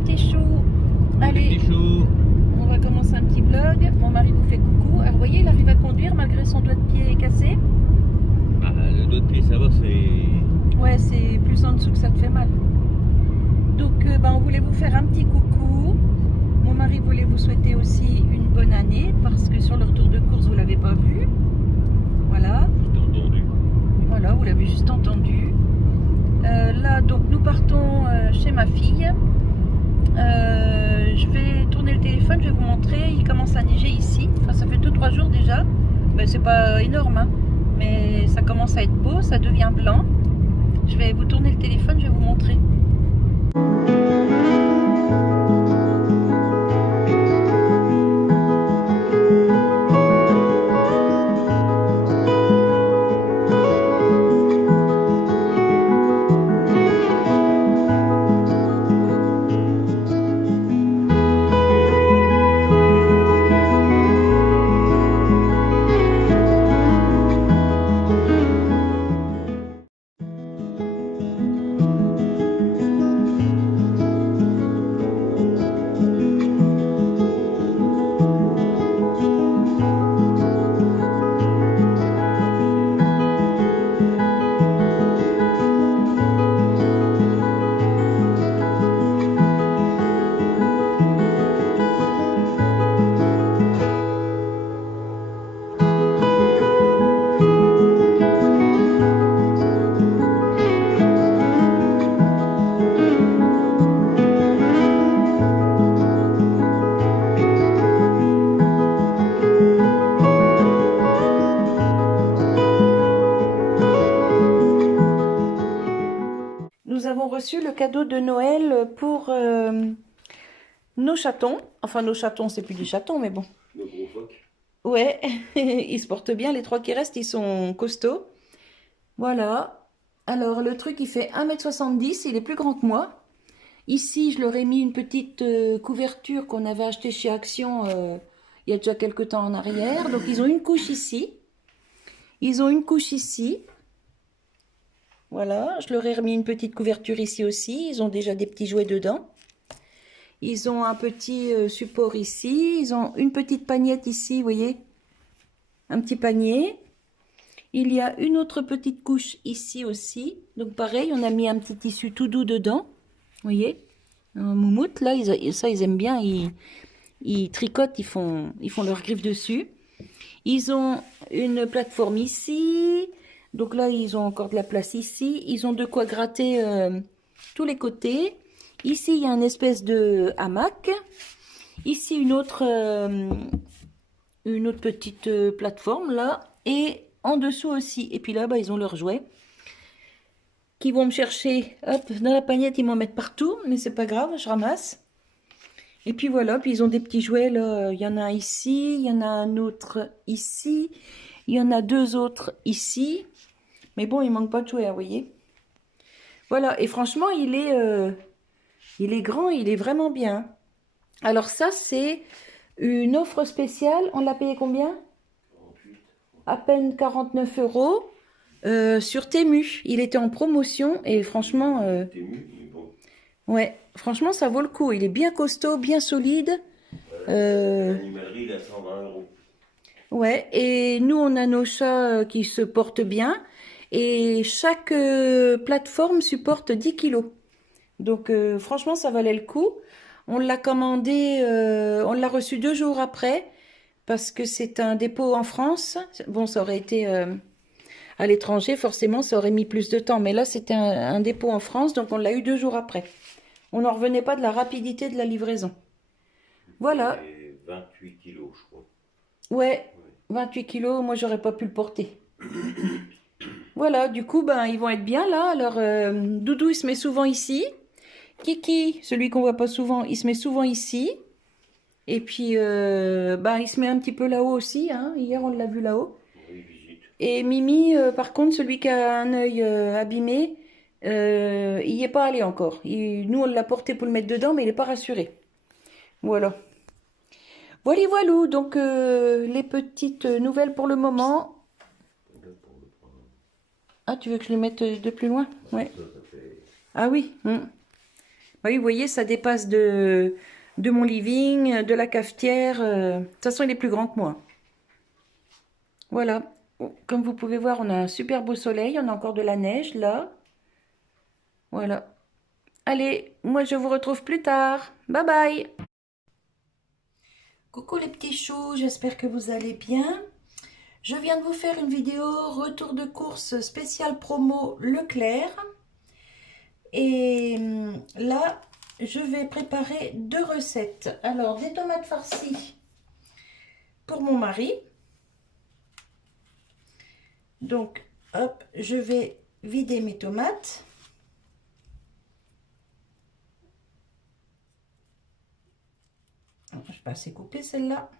petits choux. Allez, Les petits choux. on va commencer un petit vlog. Mon mari vous fait coucou. Alors, vous voyez, il arrive à conduire malgré son doigt de pied cassé. Ah, le dos de pied, ça va, c'est... Ouais, c'est plus en dessous que ça te fait mal. Donc, on voulait vous faire un petit coucou. Mon mari voulait vous souhaiter aussi une bonne année parce que sur le retour de course, vous l'avez pas vu. Voilà. J'ai entendu. Voilà, vous l'avez juste entendu. Là, donc, nous partons chez ma fille. Je vais tourner le téléphone, je vais vous montrer. Il commence à neiger ici. Enfin, ça fait 2-3 jours déjà. Ben, c'est pas énorme, hein, mais ça commence à être beau, ça devient blanc. Je vais vous tourner le téléphone, je vais vous montrer. Nous avons reçu le cadeau de Noël pour nos chatons. Enfin, nos chatons, c'est plus des chatons, mais bon. Le gros phoque. Ouais, ils se portent bien. Les 3 qui restent, ils sont costauds. Voilà. Alors, le truc, il fait 1,70 m. Il est plus grand que moi. Ici, je leur ai mis une petite couverture qu'on avait achetée chez Action il y a déjà quelques temps en arrière. Donc, ils ont une couche ici. Ils ont une couche ici. Voilà, je leur ai remis une petite couverture ici aussi. Ils ont déjà des petits jouets dedans. Ils ont un petit support ici. Ils ont une petite pagnette ici, vous voyez. Un petit panier. Il y a une autre petite couche ici aussi. Donc pareil, on a mis un petit tissu tout doux dedans. Vous voyez. Un moumoute, là, ça ils aiment bien. Ils tricotent, ils font leurs griffes dessus. Ils ont une plateforme ici. Donc là, ils ont encore de la place ici. Ils ont de quoi gratter tous les côtés. Ici, il y a une espèce de hamac. Ici, une autre petite plateforme, là. Et en dessous aussi. Et puis là, ils ont leurs jouets qui vont me chercher. Hop, dans la pagnette, ils m'en mettent partout. Mais c'est pas grave, je ramasse. Et puis voilà, puis ils ont des petits jouets, là. Il y en a un ici, il y en a un autre ici. Il y en a 2 autres ici. Mais bon, il manque pas de jouets, vous voyez. Voilà, et franchement, il est grand, il est vraiment bien. Alors ça, c'est une offre spéciale. On l'a payé combien? 48. À peine 49 € sur Temu. Il était en promotion et franchement... Temu, il est bon. Ouais, franchement, ça vaut le coup. Il est bien costaud, bien solide. L'animalerie, il est à 120 €. Ouais, et nous, on a nos chats qui se portent bien. Et chaque plateforme supporte 10 kilos. Donc, franchement, ça valait le coup. On l'a commandé, on l'a reçu 2 jours après, parce que c'est un dépôt en France. Bon, ça aurait été à l'étranger, forcément, ça aurait mis plus de temps. Mais là, c'était un dépôt en France, donc on l'a eu 2 jours après. On n'en revenait pas de la rapidité de la livraison. Voilà. Et 28 kilos, je crois. Ouais, 28 kilos, moi, j'aurais pas pu le porter. Voilà, du coup, ils vont être bien là. Alors, Doudou, il se met souvent ici. Kiki, celui qu'on voit pas souvent, il se met souvent ici. Et puis, il se met un petit peu là-haut aussi. Hein. Hier, on l'a vu là-haut. Oui, visite. Et Mimi, par contre, celui qui a un œil abîmé, il n'y est pas allé encore. Nous, on l'a porté pour le mettre dedans, mais il n'est pas rassuré. Voilà. Voilà, voilà. Donc, les petites nouvelles pour le moment. Ah, tu veux que je les mette de plus loin? Ouais. Ça fait... Ah oui. Oui, vous voyez, ça dépasse de mon living, de la cafetière. De toute façon, il est plus grand que moi. Voilà. Comme vous pouvez voir, on a un super beau soleil. On a encore de la neige là. Voilà. Allez, moi je vous retrouve plus tard. Bye bye. Coucou les petits choux, j'espère que vous allez bien. Je viens de vous faire une vidéo retour de course spéciale promo Leclerc. Et là, je vais préparer 2 recettes. Alors, des tomates farcies pour mon mari. Donc, hop, je vais vider mes tomates. Je ne vais pas assez couper celle-là.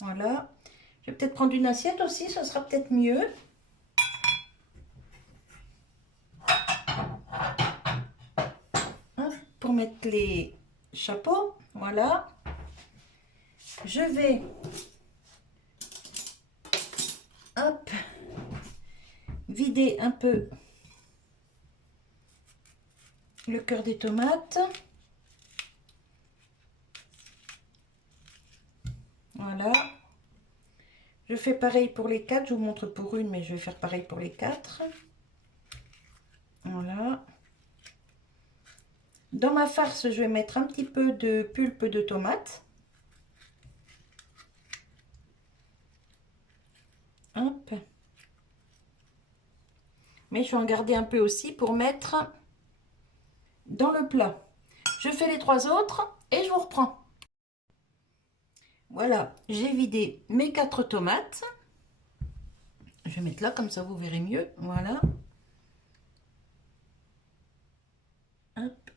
Voilà. Je vais peut-être prendre une assiette aussi, ça sera peut-être mieux. Hein, pour mettre les chapeaux. Voilà. Je vais hop, vider un peu le cœur des tomates. Voilà. Je fais pareil pour les 4. Je vous montre pour une, mais je vais faire pareil pour les 4. Voilà. Dans ma farce, je vais mettre un petit peu de pulpe de tomate. Hop. Mais je vais en garder un peu aussi pour mettre dans le plat. Je fais les 3 autres et je vous reprends. Voilà, j'ai vidé mes 4 tomates. Je vais mettre là, comme ça vous verrez mieux. Voilà. Hop.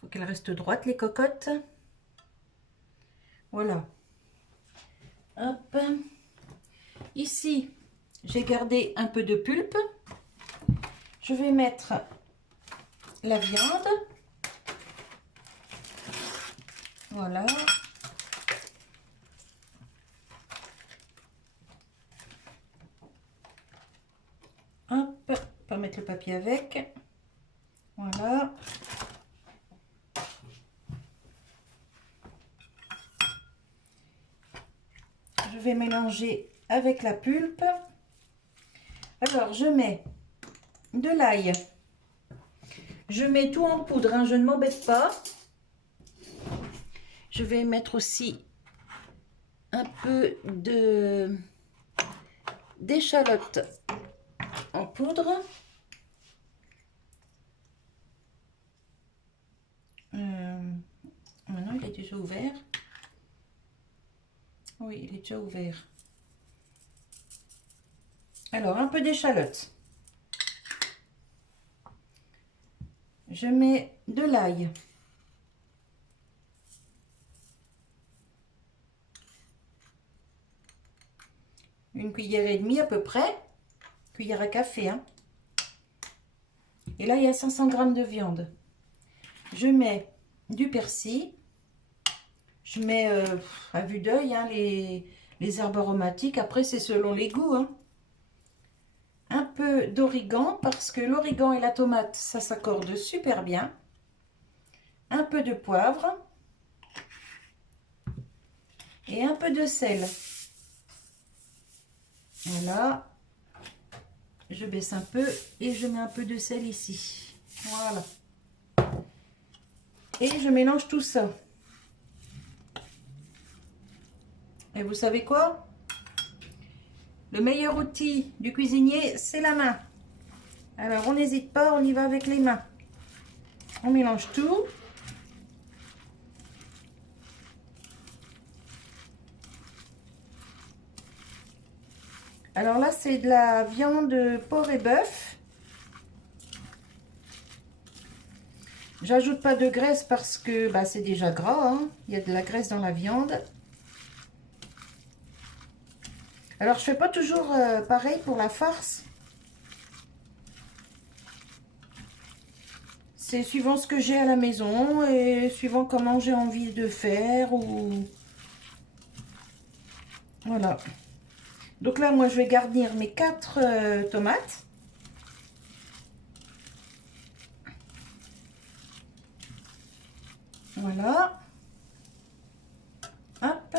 Faut qu'elles restent droites, les cocottes. Voilà. Hop. Ici, j'ai gardé un peu de pulpe. Je vais mettre la viande. Voilà. Hop, pas mettre le papier avec. Voilà. Je vais mélanger avec la pulpe. Alors, je mets de l'ail. Je mets tout en poudre, hein, je ne m'embête pas. Je vais mettre aussi un peu d'échalote en poudre. Maintenant, il est déjà ouvert. Oui, il est déjà ouvert. Alors, un peu d'échalote. Je mets de l'ail. Une cuillère et demie à peu près. Cuillère à café. Hein. Et là, il y a 500 g de viande. Je mets du persil. Je mets à vue d'œil hein, les herbes aromatiques. Après, c'est selon les goûts. Hein. Un peu d'origan parce que l'origan et la tomate, ça s'accorde super bien. Un peu de poivre. Et un peu de sel. Voilà. Je baisse un peu et je mets un peu de sel ici. Voilà. Et je mélange tout ça. Et vous savez quoi? Le meilleur outil du cuisinier, c'est la main. Alors, on n'hésite pas, on y va avec les mains. On mélange tout. Alors là, c'est de la viande porc et bœuf. J'ajoute pas de graisse parce que bah, c'est déjà gras. Hein. Il y a de la graisse dans la viande. Alors, je fais pas toujours pareil pour la farce. C'est suivant ce que j'ai à la maison et suivant comment j'ai envie de faire. Ou voilà. Donc là, moi, je vais garnir mes 4 tomates. Voilà. Hop.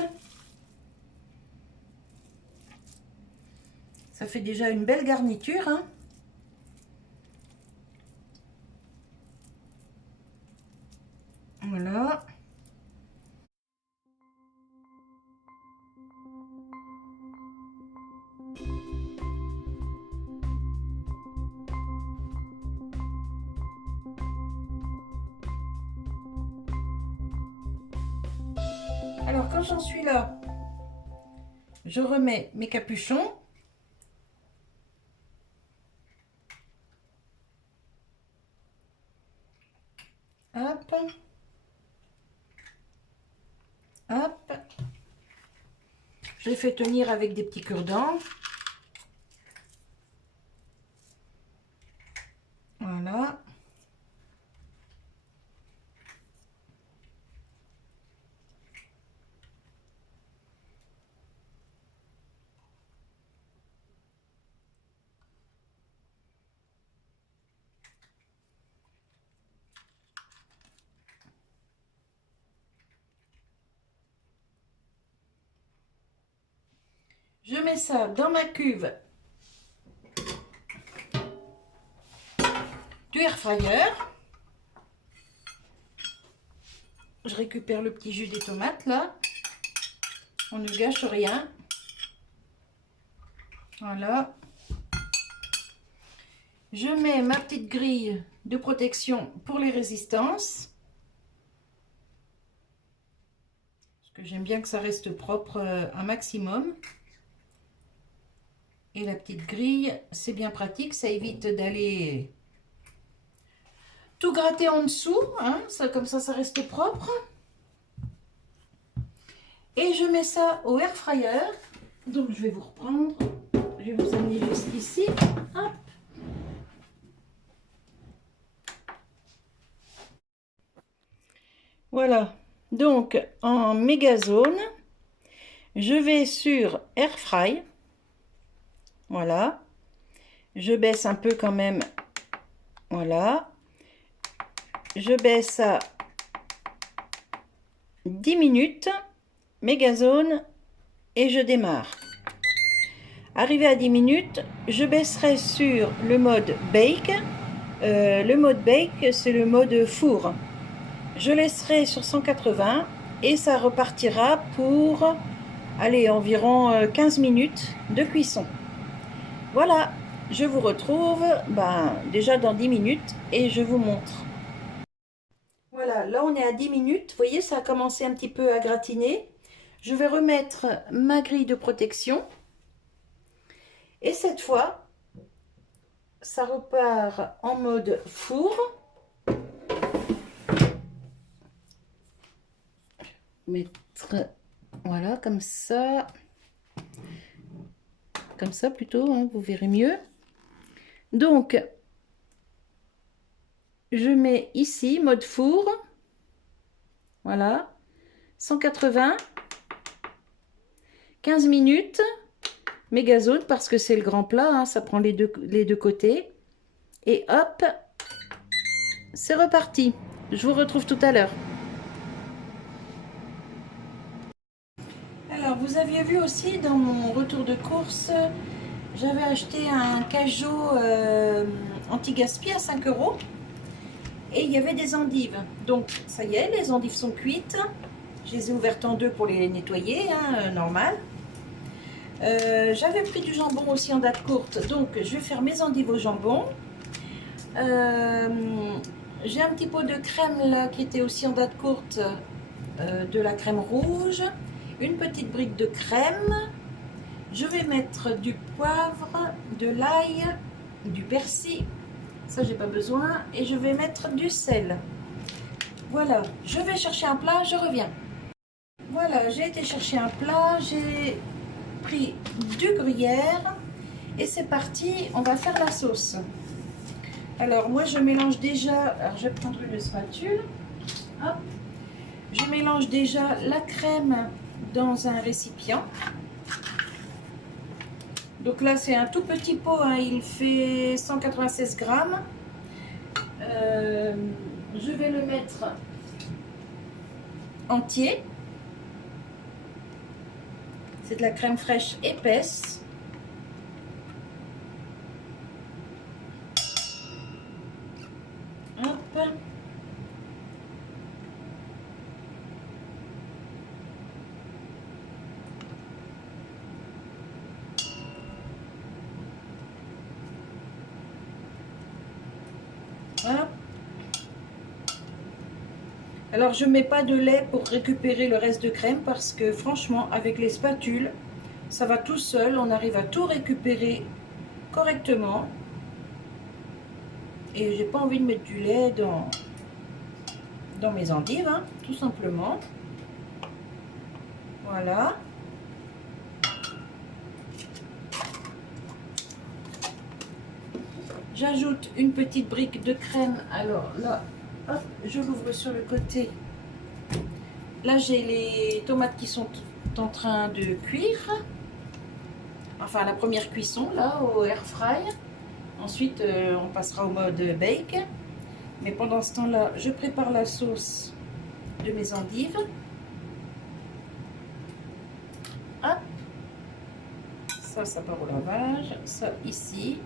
Ça fait déjà une belle garniture, hein. Voilà. Alors, quand j'en suis là, je remets mes capuchons. Hop. Hop. Je les fais tenir avec des petits cure-dents. Voilà. Je mets ça dans ma cuve du air fryer. Je récupère le petit jus des tomates là. On ne gâche rien. Voilà. Je mets ma petite grille de protection pour les résistances. Parce que j'aime bien que ça reste propre un maximum. Et la petite grille, c'est bien pratique, ça évite d'aller tout gratter en dessous, hein, ça, comme ça reste propre. Et je mets ça au air fryer. Donc je vais vous reprendre, je vais vous amener juste ici. Hop. Voilà, donc en méga zone, je vais sur air fry. Voilà, je baisse un peu quand même, voilà, je baisse à 10 minutes, méga zone, et je démarre. Arrivé à 10 minutes, je baisserai sur le mode bake. Le mode bake, c'est le mode four. Je laisserai sur 180 et ça repartira pour, allez, environ 15 minutes de cuisson. Voilà, je vous retrouve déjà dans 10 minutes et je vous montre. Voilà, là on est à 10 minutes. Vous voyez, ça a commencé un petit peu à gratiner. Je vais remettre ma grille de protection. Et cette fois, ça repart en mode four. Mettre, voilà, comme ça plutôt, hein, vous verrez mieux. Donc je mets ici mode four, voilà, 180, 15 minutes, méga zone parce que c'est le grand plat, hein, ça prend les deux côtés, et hop, c'est reparti. Je vous retrouve tout à l'heure. Alors, vous aviez vu aussi dans mon retour de course, j'avais acheté un cajot anti-gaspi à 5 € et il y avait des endives. Donc, ça y est, les endives sont cuites. Je les ai ouvertes en deux pour les nettoyer, hein, normal. J'avais pris du jambon aussi en date courte, donc je vais faire mes endives au jambon. J'ai un petit pot de crème là qui était aussi en date courte, de la crème rouge. Une petite brique de crème, je vais mettre du poivre, de l'ail, du persil, ça j'ai pas besoin, et je vais mettre du sel. Voilà, je vais chercher un plat, je reviens. Voilà, j'ai été chercher un plat, j'ai pris du gruyère et c'est parti, on va faire la sauce. Alors moi je mélange déjà, alors je vais prendre une spatule, hop. Je mélange déjà la crème dans un récipient. Donc là c'est un tout petit pot, hein, il fait 196 grammes. Je vais le mettre entier. C'est de la crème fraîche épaisse. Hop. Voilà. Alors je mets pas de lait pour récupérer le reste de crème parce que franchement avec les spatules ça va tout seul, on arrive à tout récupérer correctement et j'ai pas envie de mettre du lait dans mes endives, hein, tout simplement. Voilà. J'ajoute une petite brique de crème. Alors là, hop, je l'ouvre sur le côté. Là, j'ai les tomates qui sont en train de cuire. Enfin, la première cuisson, là, au air fry. Ensuite, on passera au mode bake. Mais pendant ce temps-là, je prépare la sauce de mes endives. Hop. Ça part au lavage. Ça, ici.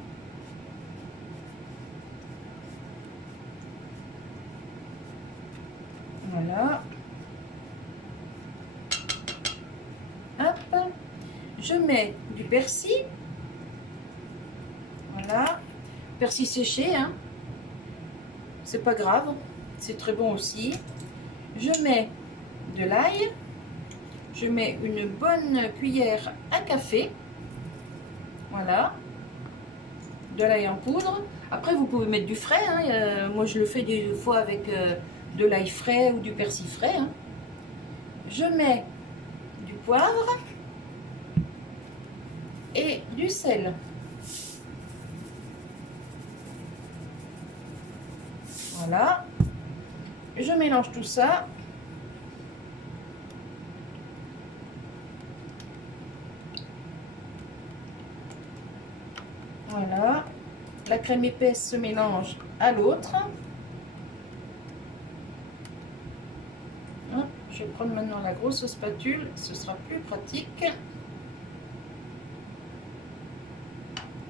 Voilà. Hop. Je mets du persil. Voilà. Persil séché, hein. C'est pas grave. C'est très bon aussi. Je mets de l'ail. Je mets une bonne cuillère à café. Voilà. De l'ail en poudre. Après, vous pouvez mettre du frais. Hein. Moi, je le fais des fois avec de l'ail frais ou du persil frais. Hein. Je mets du poivre et du sel. Voilà. Je mélange tout ça. Voilà. La crème épaisse se mélange à l'autre. Je vais prendre maintenant la grosse spatule, ce sera plus pratique.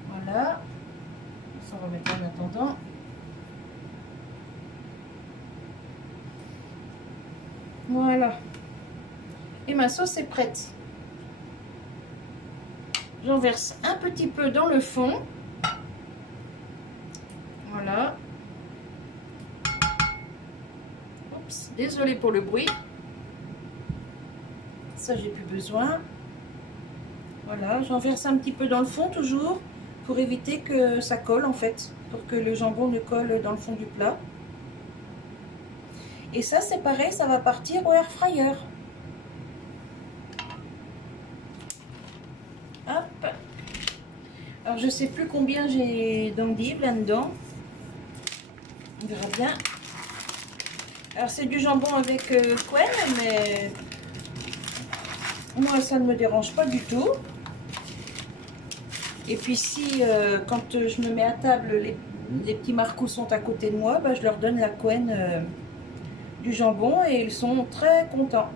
Voilà. Ça va remettre en attendant. Voilà. Et ma sauce est prête. J'en verse un petit peu dans le fond. Voilà. Oups, désolée pour le bruit. Ça, j'ai plus besoin. Voilà, j'en verse un petit peu dans le fond toujours pour éviter que ça colle en fait, pour que le jambon ne colle dans le fond du plat. Et ça, c'est pareil, ça va partir au air fryer. Hop. Alors, je sais plus combien j'ai d'endives là-dedans. On verra bien. Alors, c'est du jambon avec Quen, mais moi, ça ne me dérange pas du tout. Et puis, si quand je me mets à table, les petits marcous sont à côté de moi, bah, je leur donne la Quen du jambon et ils sont très contents.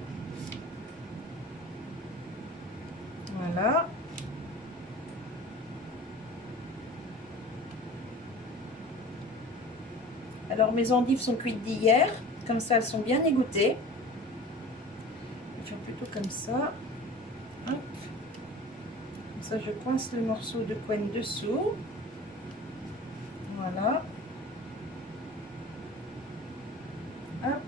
Voilà. Alors mes endives sont cuites d'hier, comme ça elles sont bien égouttées. Je vais faire plutôt comme ça. Hop. Comme ça je coince le morceau de Quen dessous. Voilà. Hop.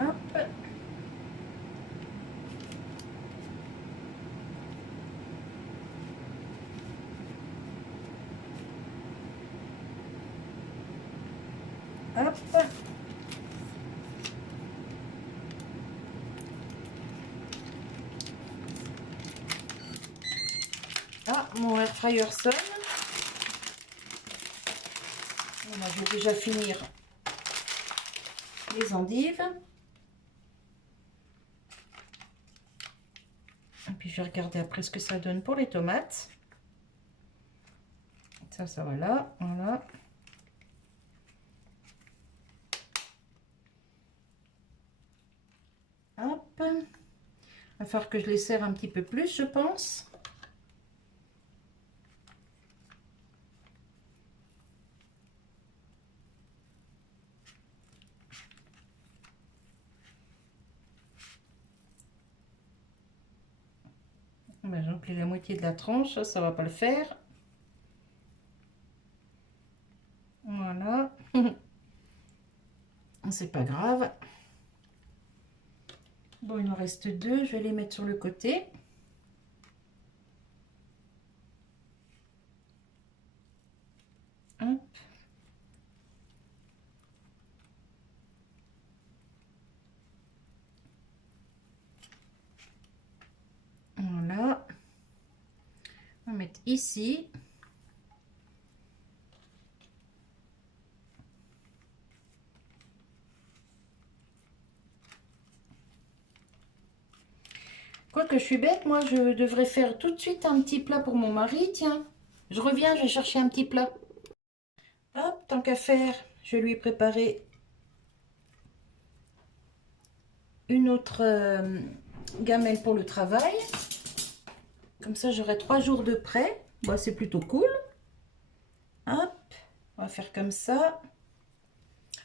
Hop. Hop. Ah, mon air fryer sonne. Bon, bah, je vais déjà finir les endives. Et puis je vais regarder après ce que ça donne pour les tomates. Ça va là, voilà. Hop. Il va falloir que je les serre un petit peu plus, je pense. Ben, j'ai rempli la moitié de la tranche, ça va pas le faire. Voilà. C'est pas grave. Bon, il en reste deux, je vais les mettre sur le côté. Hop. Voilà. On va mettre ici. Quoique je suis bête, moi je devrais faire tout de suite un petit plat pour mon mari. Tiens, je reviens, je vais chercher un petit plat. Hop, tant qu'à faire, je vais lui préparer une autre gamelle pour le travail. Comme ça, j'aurai 3 jours de prêt. Bon, c'est plutôt cool. Hop, on va faire comme ça.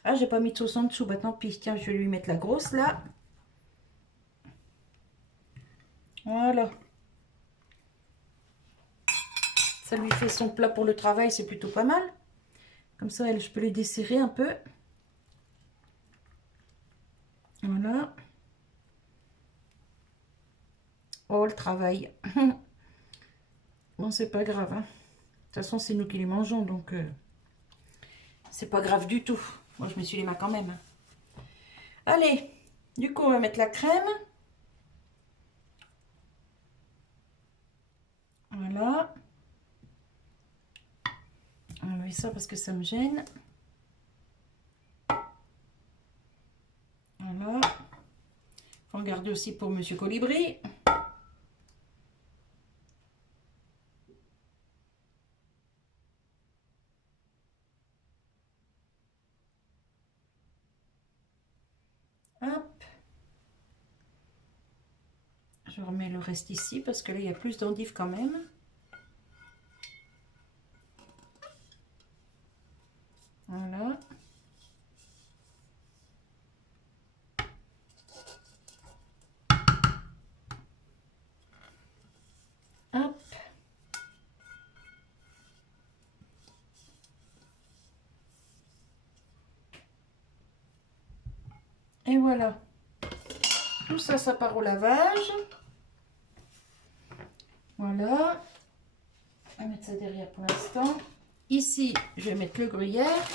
Ah, j'ai pas mis de sauce en dessous. Bah, tant pis. Tiens, je vais lui mettre la grosse là. Voilà. Ça lui fait son plat pour le travail, c'est plutôt pas mal. Comme ça, je peux les desserrer un peu. Voilà. Oh, le travail. Bon, c'est pas grave. Hein. De toute façon, c'est nous qui les mangeons, donc c'est pas grave du tout. Moi, je m'essuie les mains quand même. Hein. Allez, du coup, on va mettre la crème. Voilà. On va enlever ça parce que ça me gêne. Voilà. Faut en garder aussi pour Monsieur Colibri. Hop. Je remets le reste ici parce que là, il y a plus d'endives quand même. Voilà. Hop. Et voilà. Tout ça, ça part au lavage. Voilà. On va mettre ça derrière pour l'instant. Ici, je vais mettre le gruyère.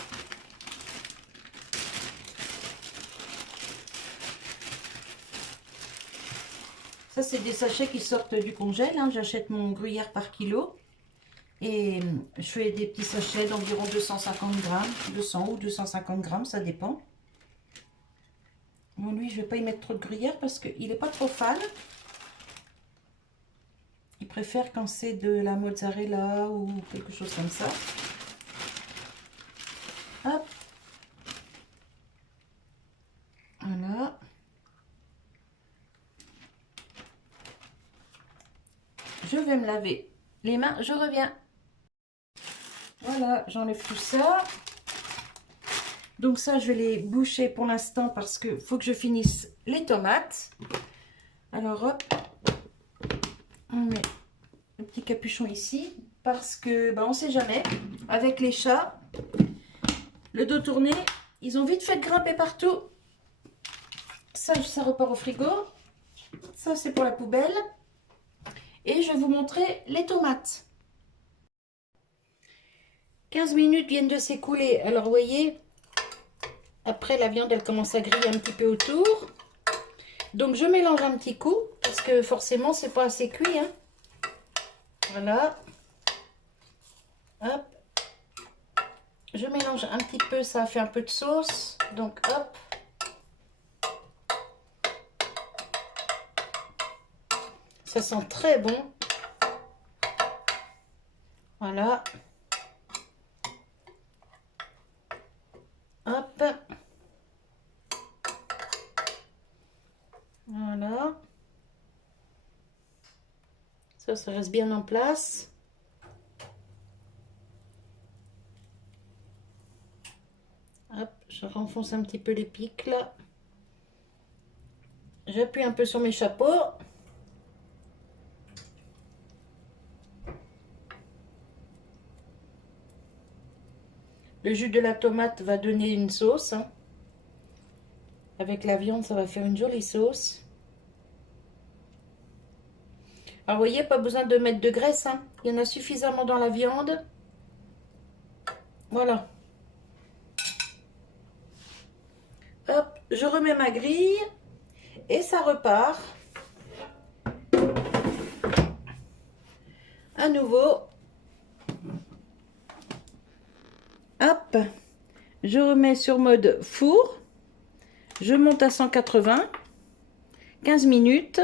Ça, c'est des sachets qui sortent du congèle. Hein. J'achète mon gruyère par kilo. Et je fais des petits sachets d'environ 250 grammes. 200 ou 250 grammes, ça dépend. Bon, lui, je ne vais pas y mettre trop de gruyère parce qu'il n'est pas trop fan. Il préfère quand c'est de la mozzarella ou quelque chose comme ça. Hop. Voilà. Je vais me laver les mains, je reviens. Voilà, j'enlève tout ça. Donc ça, je vais les boucher pour l'instant parce que faut que je finisse les tomates. Alors hop, on met le petit capuchon ici parce que on ne sait jamais. Avec les chats, le dos tourné, ils ont vite fait grimper partout. Ça repart au frigo. Ça, c'est pour la poubelle. Et je vais vous montrer les tomates. 15 minutes viennent de s'écouler. Alors, vous voyez, après, la viande, elle commence à griller un petit peu autour. Donc, je mélange un petit coup, parce que forcément, c'est pas assez cuit. Hein. Voilà. Hop. Je mélange un petit peu, ça fait un peu de sauce. Donc, hop. Ça sent très bon. Voilà. Hop. Voilà. Ça reste bien en place. Hop, je renfonce un petit peu les pics là. J'appuie un peu sur mes chapeaux. Le jus de la tomate va donner une sauce. Hein. Avec la viande, ça va faire une jolie sauce. Alors, vous voyez, pas besoin de mettre de graisse. Hein. Il y en a suffisamment dans la viande. Voilà. Hop, je remets ma grille. Et ça repart. À nouveau. Hop, je remets sur mode four. Je monte à 180. 15 minutes.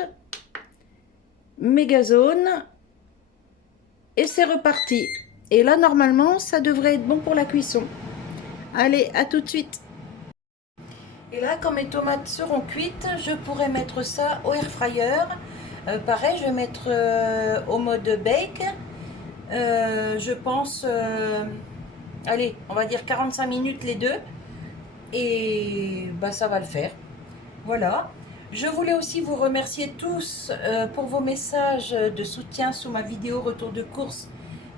Méga zone. Et c'est reparti. Et là, normalement, ça devrait être bon pour la cuisson. Allez, à tout de suite. Et là, quand mes tomates seront cuites, je pourrai mettre ça au air fryer. Pareil, je vais mettre au mode bake. Je pense, allez, on va dire 45 minutes les deux. Et bah, ça va le faire. Voilà. Je voulais aussi vous remercier tous pour vos messages de soutien sous ma vidéo retour de course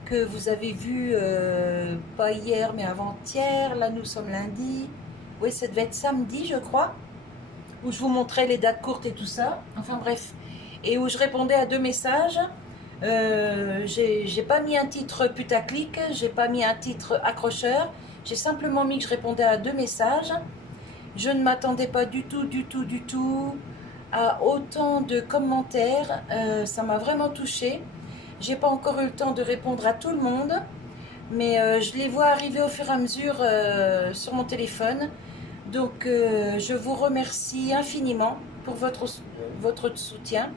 que vous avez vu, pas hier mais avant-hier. Là, nous sommes lundi. Oui, ça devait être samedi, je crois, où je vous montrais les dates courtes et tout ça. Enfin bref. Et où je répondais à 2 messages. J'ai pas mis un titre putaclic, j'ai pas mis un titre accrocheur. J'ai simplement mis que je répondais à 2 messages. Je ne m'attendais pas du tout à autant de commentaires. Ça m'a vraiment touchée. J'ai pas encore eu le temps de répondre à tout le monde. Mais je les vois arriver au fur et à mesure sur mon téléphone. Donc je vous remercie infiniment pour votre soutien.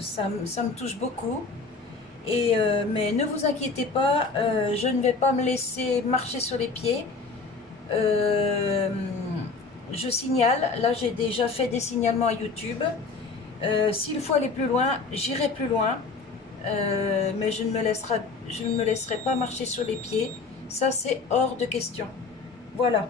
Ça me touche beaucoup. Mais ne vous inquiétez pas, je ne vais pas me laisser marcher sur les pieds. Je signale, là j'ai déjà fait des signalements à YouTube. S'il faut aller plus loin, j'irai plus loin. Mais je ne me laisserai pas marcher sur les pieds. Ça, c'est hors de question. Voilà.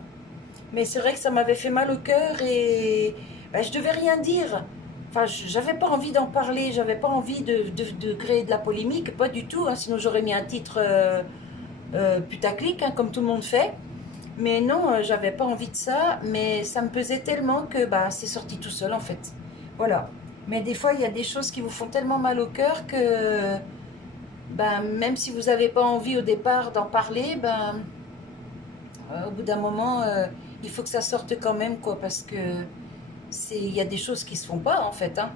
Mais c'est vrai que ça m'avait fait mal au cœur et ben, je devais rien dire. Enfin, j'avais pas envie d'en parler, j'avais pas envie de créer de la polémique, pas du tout. Hein, sinon, j'aurais mis un titre putaclic, hein, comme tout le monde fait. Mais non, j'avais pas envie de ça. Mais ça me pesait tellement que bah, c'est sorti tout seul, en fait. Voilà. Mais des fois, il y a des choses qui vous font tellement mal au cœur que ben, même si vous n'avez pas envie au départ d'en parler, ben, au bout d'un moment, il faut que ça sorte quand même, quoi, parce que il y a des choses qui se font pas, en fait. Hein.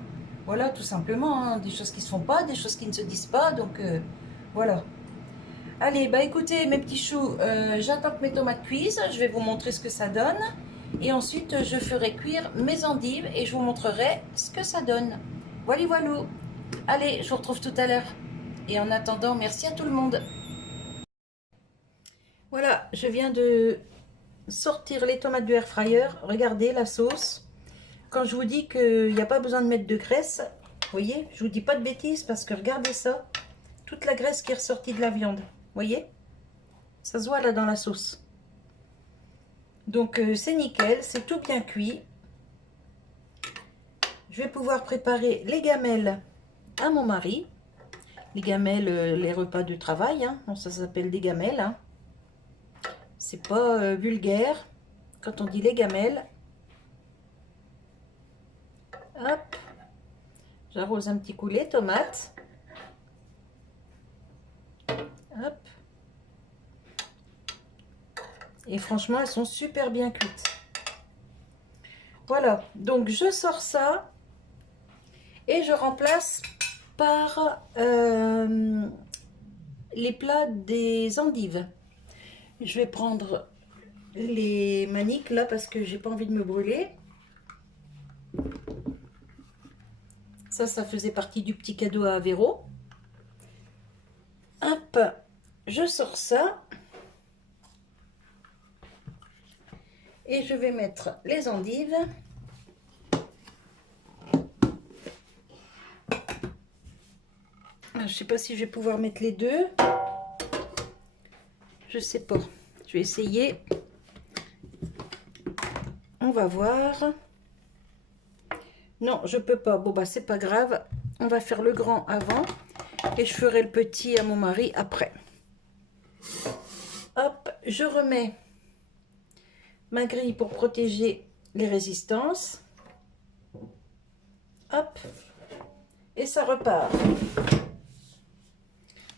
Voilà, tout simplement. Hein, des choses qui se font pas, des choses qui ne se disent pas. Donc, voilà. Allez, bah écoutez, mes petits choux, j'attends que mes tomates cuisent. Je vais vous montrer ce que ça donne. Et ensuite, je ferai cuire mes endives et je vous montrerai ce que ça donne. Voilà, voilà. Allez, je vous retrouve tout à l'heure. Et en attendant, merci à tout le monde. Voilà, je viens de sortir les tomates du air fryer. Regardez la sauce. Quand je vous dis qu'il n'y a pas besoin de mettre de graisse, vous voyez, je vous dis pas de bêtises parce que regardez ça. Toute la graisse qui est ressortie de la viande. Vous voyez? Ça se voit là dans la sauce. Donc c'est nickel, c'est tout bien cuit. Je vais pouvoir préparer les gamelles à mon mari. Les gamelles, les repas de travail, hein. Bon, ça s'appelle des gamelles. Hein. C'est pas vulgaire quand on dit les gamelles. Hop, j'arrose un petit coup les tomates. Hop. Et franchement, elles sont super bien cuites. Voilà, donc je sors ça et je remplace par les plats des endives. Je vais prendre les maniques là parce que j'ai pas envie de me brûler. Ça faisait partie du petit cadeau à Véro. Hop, je sors ça. Et je vais mettre les endives. Je ne sais pas si je vais pouvoir mettre les deux. Je sais pas. Je vais essayer. On va voir. Non, je peux pas. Bon, bah, c'est pas grave. On va faire le grand avant. Et je ferai le petit à mon mari après. Hop, je remets ma grille pour protéger les résistances. Hop. Et ça repart.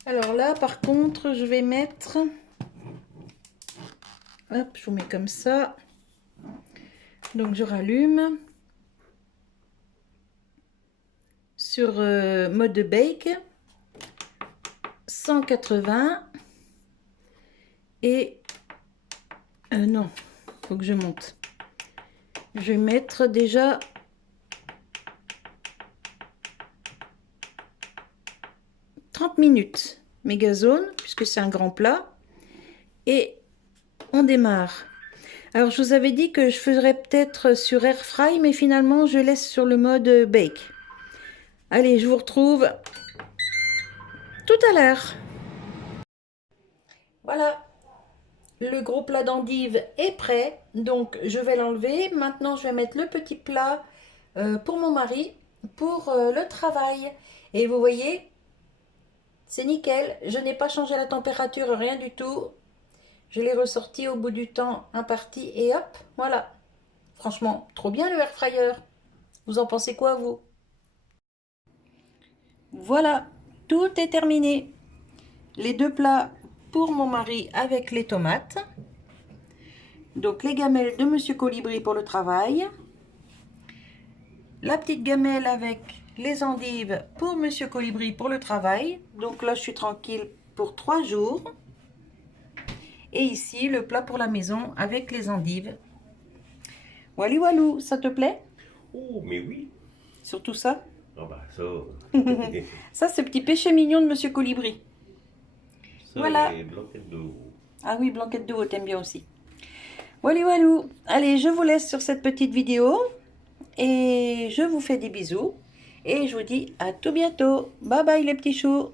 Alors là, par contre, je vais mettre... Hop, je vous mets comme ça. Donc, je rallume. Sur mode de bake. 180. Et... non, il faut que je monte. Je vais mettre déjà... 30 minutes. Mégazone, puisque c'est un grand plat. Et on démarre. Alors, je vous avais dit que je ferais peut-être sur air fry, mais finalement, je laisse sur le mode bake. Allez, je vous retrouve tout à l'heure. Voilà, le gros plat d'endives est prêt. Donc, je vais l'enlever. Maintenant, je vais mettre le petit plat pour mon mari, pour le travail. Et vous voyez, c'est nickel. Je n'ai pas changé la température, rien du tout. Je l'ai ressorti au bout du temps imparti et hop, voilà. Franchement, trop bien le air fryer. Vous en pensez quoi, vous? Voilà, tout est terminé. Les deux plats pour mon mari avec les tomates. Donc les gamelles de Monsieur Colibri pour le travail. La petite gamelle avec les endives pour Monsieur Colibri pour le travail. Donc là, je suis tranquille pour 3 jours. Et ici, le plat pour la maison avec les endives. Wally Walou, ça te plaît? Oh, mais oui. Surtout ça? Ah bah ça. Ça, c'est petit péché mignon de Monsieur Colibri. Ça, Voilà. les blanquettes d'eau. Ah oui, blanquette d'eau, t'aimes bien aussi. Wally Walou. Allez, je vous laisse sur cette petite vidéo. Et je vous fais des bisous. Et je vous dis à tout bientôt. Bye bye les petits choux.